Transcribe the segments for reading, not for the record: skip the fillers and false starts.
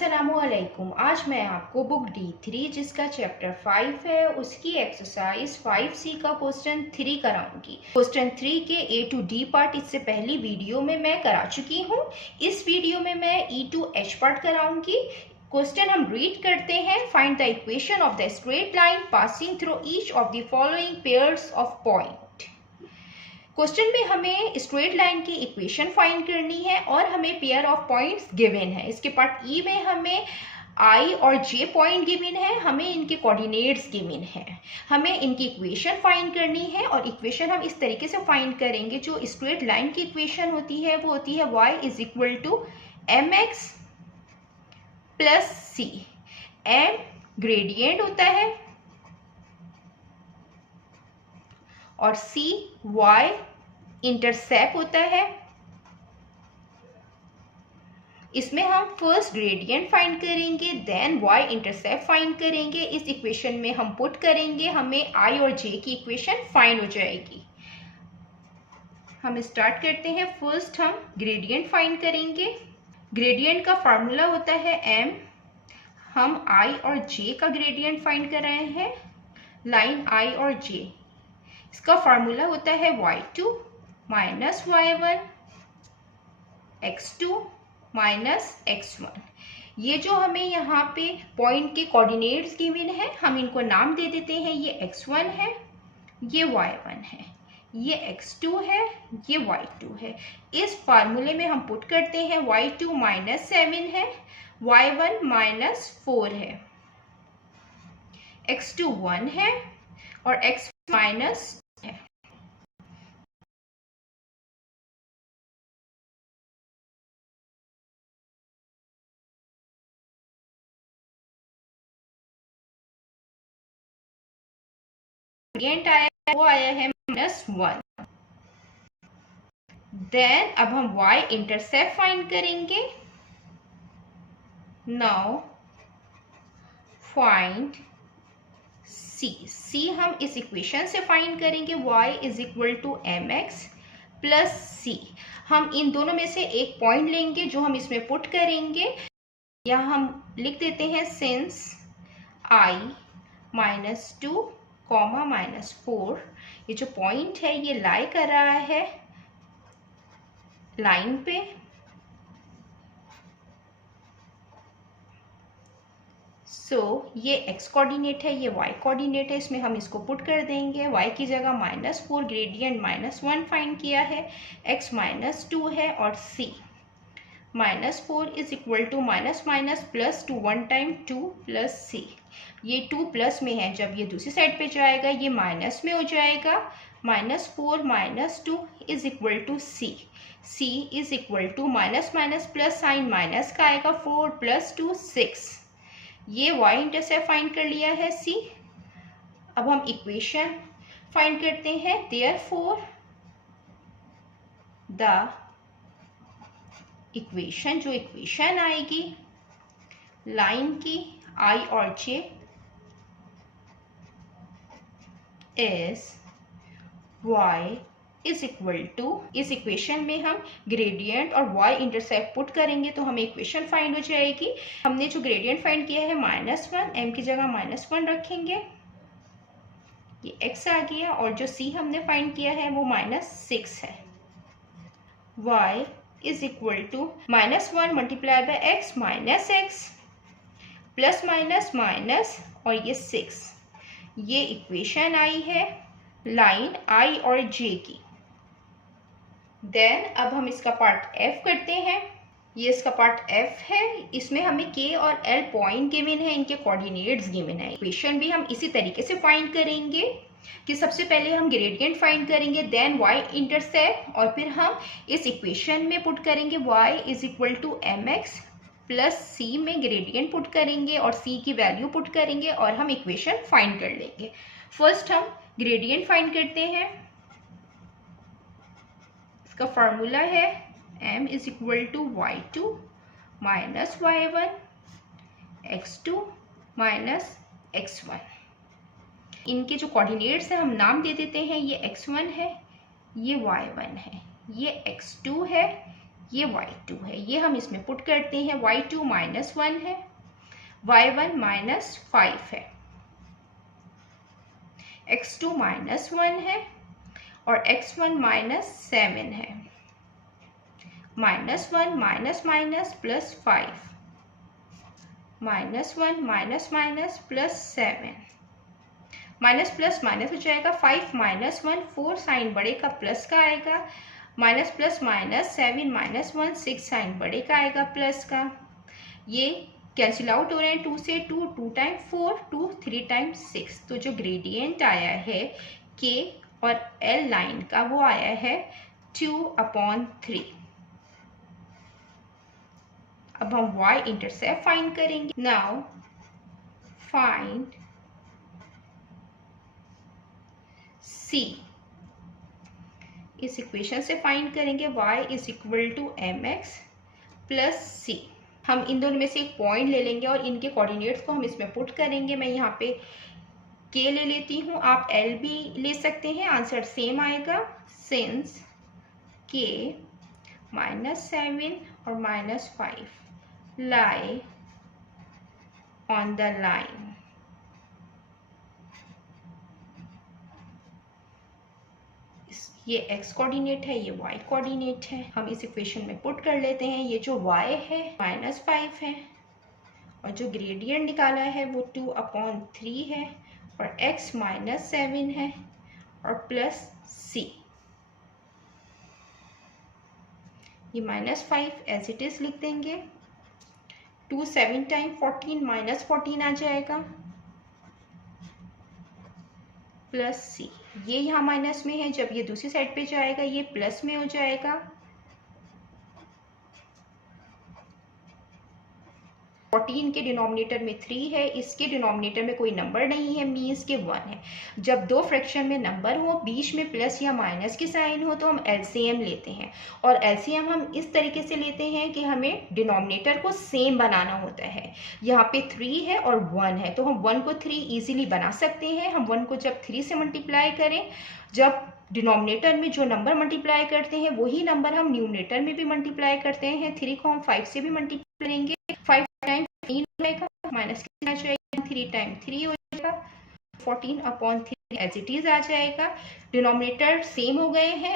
अस्सलामुअलैकुम। आज मैं आपको बुक D3 जिसका चैप्टर 5 है उसकी एक्सरसाइज 5C का क्वेश्चन 3 कराऊंगी। क्वेश्चन 3 के A to D पार्ट इससे पहली वीडियो में मैं करा चुकी हूँ। इस वीडियो में मैं E to H पार्ट कराऊंगी। क्वेश्चन हम रीड करते हैं। Find the equation of the straight line passing through each of the following pairs of point. Question में हमें स्ट्रेट लाइन की इक्वेशन फाइंड करनी है और हमें पेयर ऑफ पॉइंट्स गिवन है। इसके पार्ट ई में हमें आई और जे पॉइंट गिवन है, हमें इनके कोऑर्डिनेट्स गिवन है, हमें इनकी इक्वेशन फाइंड करनी है। और इक्वेशन हम इस तरीके से फाइंड करेंगे, जो स्ट्रेट लाइन की इक्वेशन होती है वो होती है y is equal to M X plus C. M gradient होता है और सी y इंटरसेप्ट होता है। इसमें हम फर्स्ट ग्रेडियंट फाइंड करेंगे, देन y इंटरसेप्ट फाइंड करेंगे। इस इक्वेशन में हम पुट करेंगे, हमें i और j की इक्वेशन फाइंड हो जाएगी। हम स्टार्ट करते हैं। फर्स्ट हम ग्रेडियंट फाइंड करेंगे। ग्रेडियंट का फार्मूला होता है m। हम i और j का ग्रेडियंट फाइंड कर रहे हैं, लाइन i और j। इसका फार्मूला होता है y2 minus y1 x2 minus x1। ये जो हमें यहाँ पे पॉइंट के कोऑर्डिनेट्स गिवन है, हम इनको नाम दे देते हैं। ये x1 है, ये y1 है, ये x2 है, ये y2 है। इस फार्मूले में हम पुट करते हैं। y2 माइनस 7 है, y1 माइनस 4 है, x2 1 है और x माइनस है। ग्रेडियंट आया है वो आया है -1। देन अब हम y इंटरसेप्ट फाइंड करेंगे। नाउ फाइंड c हम इस इक्वेशन से फाइंड करेंगे। y is equal to M X plus C. हम इन दोनों में से एक पॉइंट लेंगे जो हम इसमें पुट करेंगे। यहाँ हम लिख देते हैं सिंस i -2 -4, ये जो पॉइंट है ये लाई कर रहा है लाइन पे। ये x कोऑर्डिनेट है, ये y कोऑर्डिनेट है। इसमें हम इसको पुट कर देंगे। y की जगह -4, ग्रेडियंट -1 फाइंड किया है, x -2 है और c -4 is equal to minus minus plus two 1 time 2 plus C. ये 2 प्लस में है, जब ये दूसरी साइड पे जाएगा ये माइनस में हो जाएगा। -4 -2 is equal to C. C is equal to minus minus plus sign minus का आएगा, 4 + 2 6। ये y इंटरसेप्ट फाइंड कर लिया है c। अब हम इक्वेशन फाइंड करते हैं। देयरफॉर द इक्वेशन, जो इक्वेशन आएगी लाइन की i और j is y is equal to, इस इक्वेशन में हम ग्रेडियंट और y इंटरसेप्ट पुट करेंगे तो हमें इक्वेशन फाइंड हो जाएगी। हमने जो ग्रेडियंट फाइंड किया है -1, m की जगह -1 रखेंगे, ये x आ गया। और जो c हमने फाइंड किया है वो -6 है। y is equal to -1 multiply by x minus x plus minus minus और ये 6। ये इक्वेशन आई है लाइन i और j की। देन अब हम इसका पार्ट f करते हैं। ये इसका पार्ट f है, इसमें हमें k और l पॉइंट गिवन है, इनके कोऑर्डिनेट्स गिवन है। इक्वेशन भी हम इसी तरीके से फाइंड करेंगे कि सबसे पहले हम ग्रेडियंट फाइंड करेंगे, देन y इंटरसेप्ट, और फिर हम इस इक्वेशन में पुट करेंगे y is equal to M X plus C में ग्रेडियंट पुट करेंगे और c की वैल्यू पुट करेंगे और हम इक्वेशन फाइंड कर लेंगे। फर्स्ट हम ग्रेडियंट फाइंड करते हैं। इसका फार्मूला है m is equal to y2 minus y1 x2 minus x1। इनके जो कोऑर्डिनेट्स हैं हम नाम दे देते हैं। ये x1 है, ये y1 है, ये x2 है, ये y2 है, ये हम इसमें पुट करते हैं। y2 -1 है, y1 -5 है, x2 -1 है और x1 -7 है। -1 minus minus plus 5, -1 minus minus plus 7, minus plus minus हो जाएगा, 5 -1 4 साइन बड़े का प्लस का आएगा, माइनस प्लस माइनस 7 -1 6 साइन बड़े का आएगा प्लस का। ये कैंसिल आउट हो रहे हैं, 2 से 2, 2 टाइम 4, 2 3 टाइम 6। तो जो ग्रेडियंट आया है के और एल लाइन का वो आया है 2/3। अब हम y इंटरसेप्ट फाइंड करेंगे। Now find c। इस इक्वेशन से फाइंड करेंगे y = mx + c। हम इन दोनों में से एक पॉइंट ले लेंगे और इनके कोऑर्डिनेट्स को हम इसमें पुट करेंगे। मैं यहाँ पे k ले लेती हूँ, आप l भी ले सकते हैं, आंसर सेम आएगा। सिंस k -7 और -5 lie on the line, ये x कोऑर्डिनेट है, ये y कोऑर्डिनेट है। हम इस इक्वेशन में पुट कर लेते हैं। ये जो y है -5 है और जो ग्रेडियंट निकाला है वो 2/3 है और x -7 है और प्लस c। ये -5 एज इट इज लिख देंगे। 2 7 टाइम 14 -14 आ जाएगा प्लस c। ये यहाँ माइनस में है, जब ये दूसरी साइड पे जाएगा ये प्लस में हो जाएगा। 14 के डिनोमिनेटर में 3 है, इसके डिनोमिनेटर में कोई नंबर नहीं है, मीन्स के 1 है। जब दो फ्रैक्शन में नंबर हो, बीच में प्लस या माइनस की साइन हो, तो हम एलसीएम लेते हैं। और एलसीएम हम इस तरीके से लेते हैं कि हमें डिनोमिनेटर को सेम बनाना होता है। यहाँ पे 3 है और 1 है, तो हम 1 को 3 ईजिली बना सकते हैं। हम 1 को जब 3 से मल्टीप्लाई करें, जब डिनोमिनेटर में जो नंबर मल्टीप्लाई करते हैं वही नंबर हम न्यूमरेटर में भी मल्टीप्लाई करते हैं। 3 को हम 5 से भी मल्टीप्लाई करेंगे, 5 टाइम 3 हो जाएगा, माइनस कितना जाएगा, 3 टाइम 3 हो जाएगा, 14/3 एज इट इज आ जाएगा। डिनोमिनेटर सेम हो गए हैं,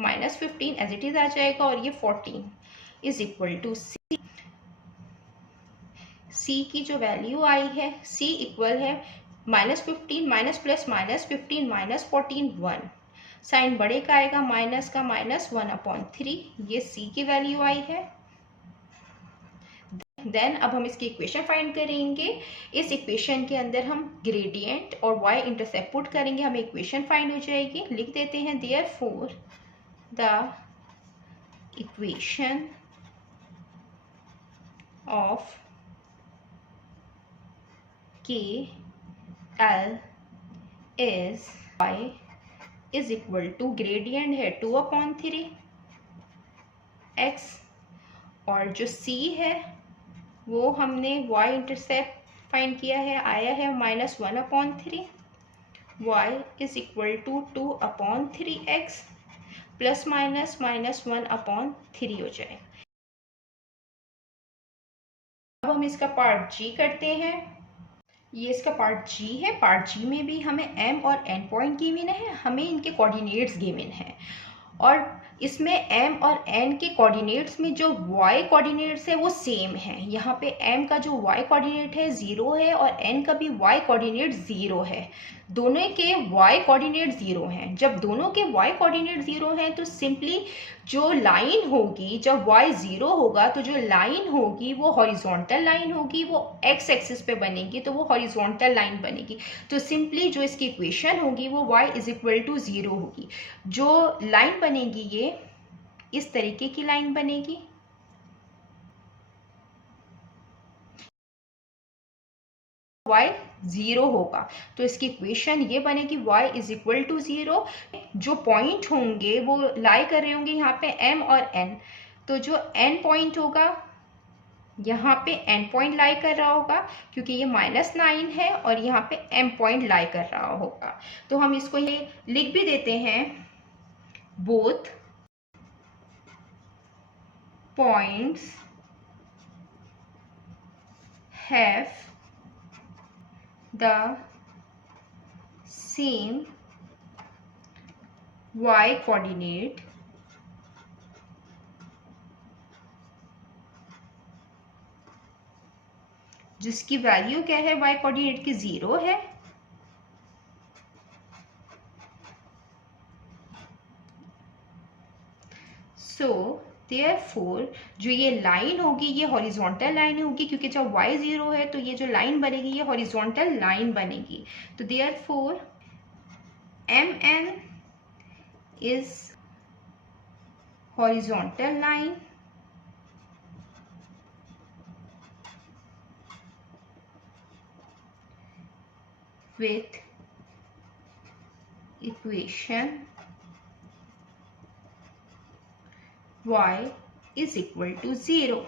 -15 एज इट इज आ जाएगा और ये 14 = c। c की जो वैल्यू आई है, c इक्वल है -15 माइनस प्लस -15 -14 1, साइन बड़े का आएगा, माइनस का -1/3। ये c की वैल्यू आई है। देन अब हम इसकी इक्वेशन फाइंड करेंगे। इस इक्वेशन के अंदर हम ग्रेडियंट और y इंटरसेप्ट पुट करेंगे, हमें इक्वेशन फाइंड हो जाएगी। लिख देते हैं therefore the equation of k l is y = gradient है 2/3 x और जो c है वो हमने y इंटरसेप्ट फाइंड किया है, आया है -1/3। y = 2/3x प्लस माइनस -1/3 हो जाएगा। अब हम इसका पार्ट g करते हैं। ये इसका पार्ट g है। पार्ट g में भी हमें m और n पॉइंट गिवन है, हमें इनके कोऑर्डिनेट्स गिवन है और इसमें m और n के कोऑर्डिनेट्स में जो y कोऑर्डिनेट्स है वो सेम है। यहाँ पे m का जो y कोऑर्डिनेट है 0 है और n का भी y कोऑर्डिनेट 0 है। दोनों के y कोऑर्डिनेट 0 हैं। जब दोनों के y कोऑर्डिनेट 0 हैं तो सिंपली जो लाइन होगी, जब y 0 होगा तो जो लाइन होगी वो हॉरिजॉन्टल लाइन होगी, वो x एक्सिस पे बनेगी, तो वो हॉरिजॉन्टल लाइन बनेगी। तो सिंपली जो इसकी इक्वेशन होगी वो y = 0 होगी। जो लाइन बनेगी ये इस तरीके की लाइन बनेगी। y 0 होगा तो इसकी इक्वेशन ये बनेगी y = 0। जो पॉइंट होंगे वो लाई कर रहे होंगे यहाँ पे m और n, तो जो n पॉइंट होगा यहाँ पे n पॉइंट लाई कर रहा होगा, क्योंकि ये -9 है और यहाँ पे m पॉइंट लाई कर रहा होगा। तो हम इसको ये लिख भी देते हैं, both points have the same y coordinate जिसकी वैल्यू क्या है y कोऑर्डिनेट की 0 है, सो देयरफॉर जो ये लाइन होगी ये हॉरिजॉन्टल लाइन होगी, क्योंकि जब y 0 है तो ये जो लाइन बनेगी ये हॉरिजॉन्टल लाइन बनेगी। तो therefore MN is horizontal line with equation y is equal to 0।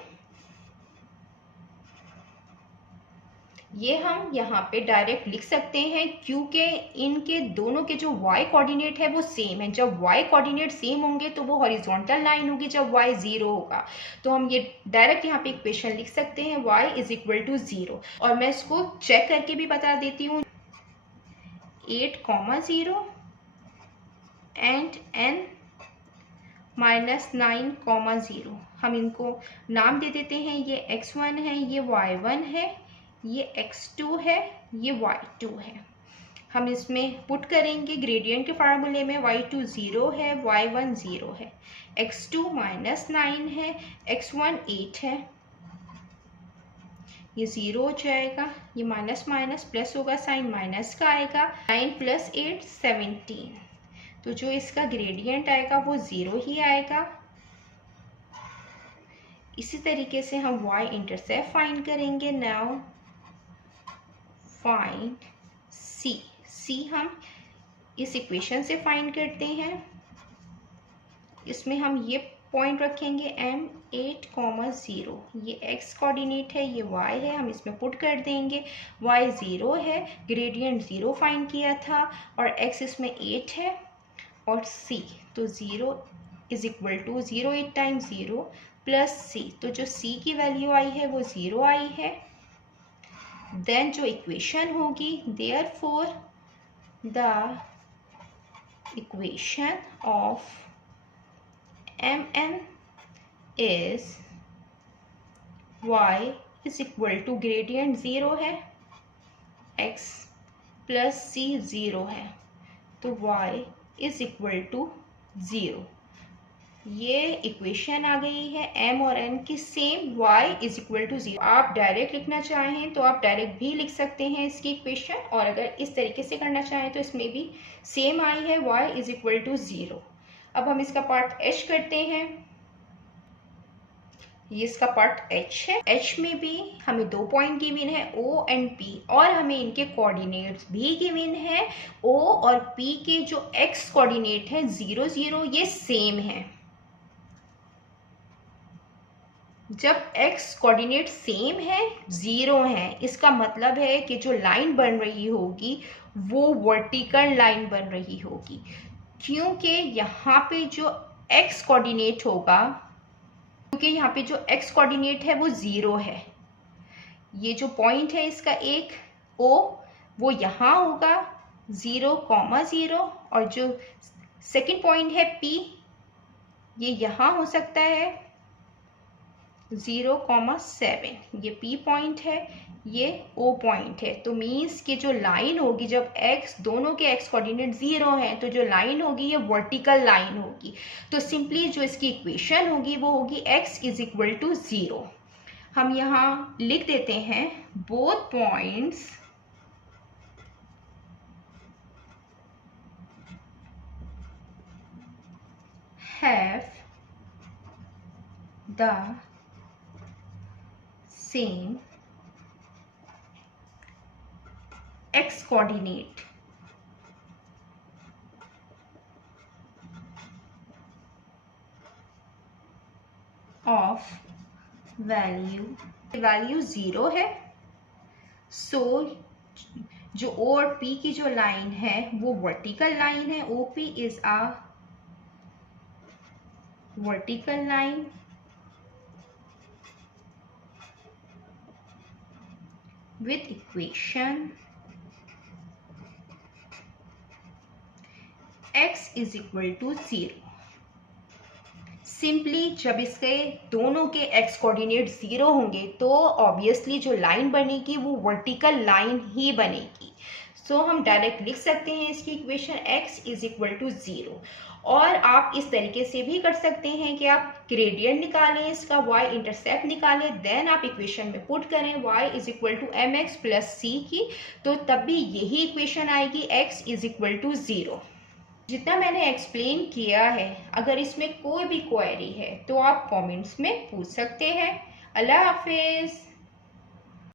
ये हम यहाँ पे डायरेक्ट लिख सकते हैं क्योंकि इनके दोनों के जो y कोऑर्डिनेट है वो सेम है। जब y कोऑर्डिनेट सेम होंगे तो वो हॉरिजॉन्टल लाइन होगी जब y 0 होगा। तो हम ये डायरेक्ट यहाँ पे इक्वेशन लिख सकते हैं y इज इक्वल टू 0। और मैं इसको चेक करके भी बता देती हूँ, 8,0 एंड n -9,0। हम इनको नाम दे देते हैं, ये x1 है, ये y1 है, ये x2 है, ये y2 है। हम इसमें पुट करेंगे ग्रेडियंट के फार्मूले में, y2 0 है, y1 0 है, x2 -9 है, x1 8 है, ये 0 हो जाएगा, ये माइनस माइनस प्लस होगा, साइन माइनस का आएगा, 9 + 8 17। तो जो इसका ग्रेडियंट आएगा वो 0 ही आएगा। इसी तरीके से हम y इंटरसेप्ट फाइंड करेंगे। नाउ फाइंड c हम इस इक्वेशन से फाइंड करते हैं। इसमें हम ये पॉइंट रखेंगे m 8,0, ये x कोऑर्डिनेट है, ये y है, हम इसमें पुट कर देंगे। y 0 है, ग्रेडियंट 0 फाइंड किया था, और x इसमें 8 है, और c तो 0 is equal to 0 8 times 0 plus c, तो जो c की वैल्यू आई है वो 0 आई है। देन जो इक्वेशन होगी, therefore the equation of mn is y is equal to gradient 0 है, x प्लस c 0 है, तो y is equal to 0। ये इक्वेशन आ गई है m और n की same, y is equal to 0। आप डायरेक्ट लिखना चाहें तो आप डायरेक्ट भी लिख सकते हैं इसकी इक्वेशन, और अगर इस तरीके से करना चाहें तो इसमें भी सेम आई है, y is equal to 0। अब हम इसका पार्ट h करते हैं। ये इसका पार्ट h है। h में भी हमें 2 पॉइंट गिवन है o एंड p, और हमें इनके कोऑर्डिनेट्स भी गिवन है। o और p के जो x कोऑर्डिनेट है 0 0, ये सेम है। जब x कोऑर्डिनेट सेम है, 0 है, इसका मतलब है कि जो लाइन बन रही होगी वो वर्टिकल लाइन बन रही होगी, क्योंकि यहाँ पे जो x कोऑर्डिनेट होगा, क्योंकि यहाँ पे जो x कोऑर्डिनेट है वो 0 है। ये जो पॉइंट है इसका एक o, वो यहाँ होगा 0,0, और जो सेकंड पॉइंट है p, ये यहाँ हो सकता है 0,7। ये p पॉइंट है, ये o पॉइंट है। तो मीन्स कि जो लाइन होगी, जब x, दोनों के x कोऑर्डिनेट 0 हैं, तो जो लाइन होगी ये वर्टिकल लाइन होगी। तो सिंपली जो इसकी इक्वेशन होगी वो होगी x इज इक्वल टू 0। हम यहाँ लिख देते हैं both points have the same x coordinate of value 0 है। सो जो O और P की जो लाइन है वो वर्टिकल लाइन है। OP is a vertical line with equation x is equal to 0। Simply जब इसके दोनों के x कोऑर्डिनेट 0 होंगे तो ऑब्वियसली जो लाइन बनेगी वो वर्टिकल लाइन ही बनेगी। सो हम डायरेक्ट लिख सकते हैं इसकी equation x is equal to 0। और आप इस तरीके से भी कर सकते हैं कि आप ग्रेडियंट निकालें, इसका y इंटरसेप्ट निकालें, देन आप इक्वेशन में पुट करें y is equal to M X plus C की, तो तब भी यही इक्वेशन आएगी x इज इक्वल टू 0। जितना मैंने एक्सप्लेन किया है, अगर इसमें कोई भी क्वेरी है तो आप कमेंट्स में पूछ सकते हैं। अल्लाह हाफिज़।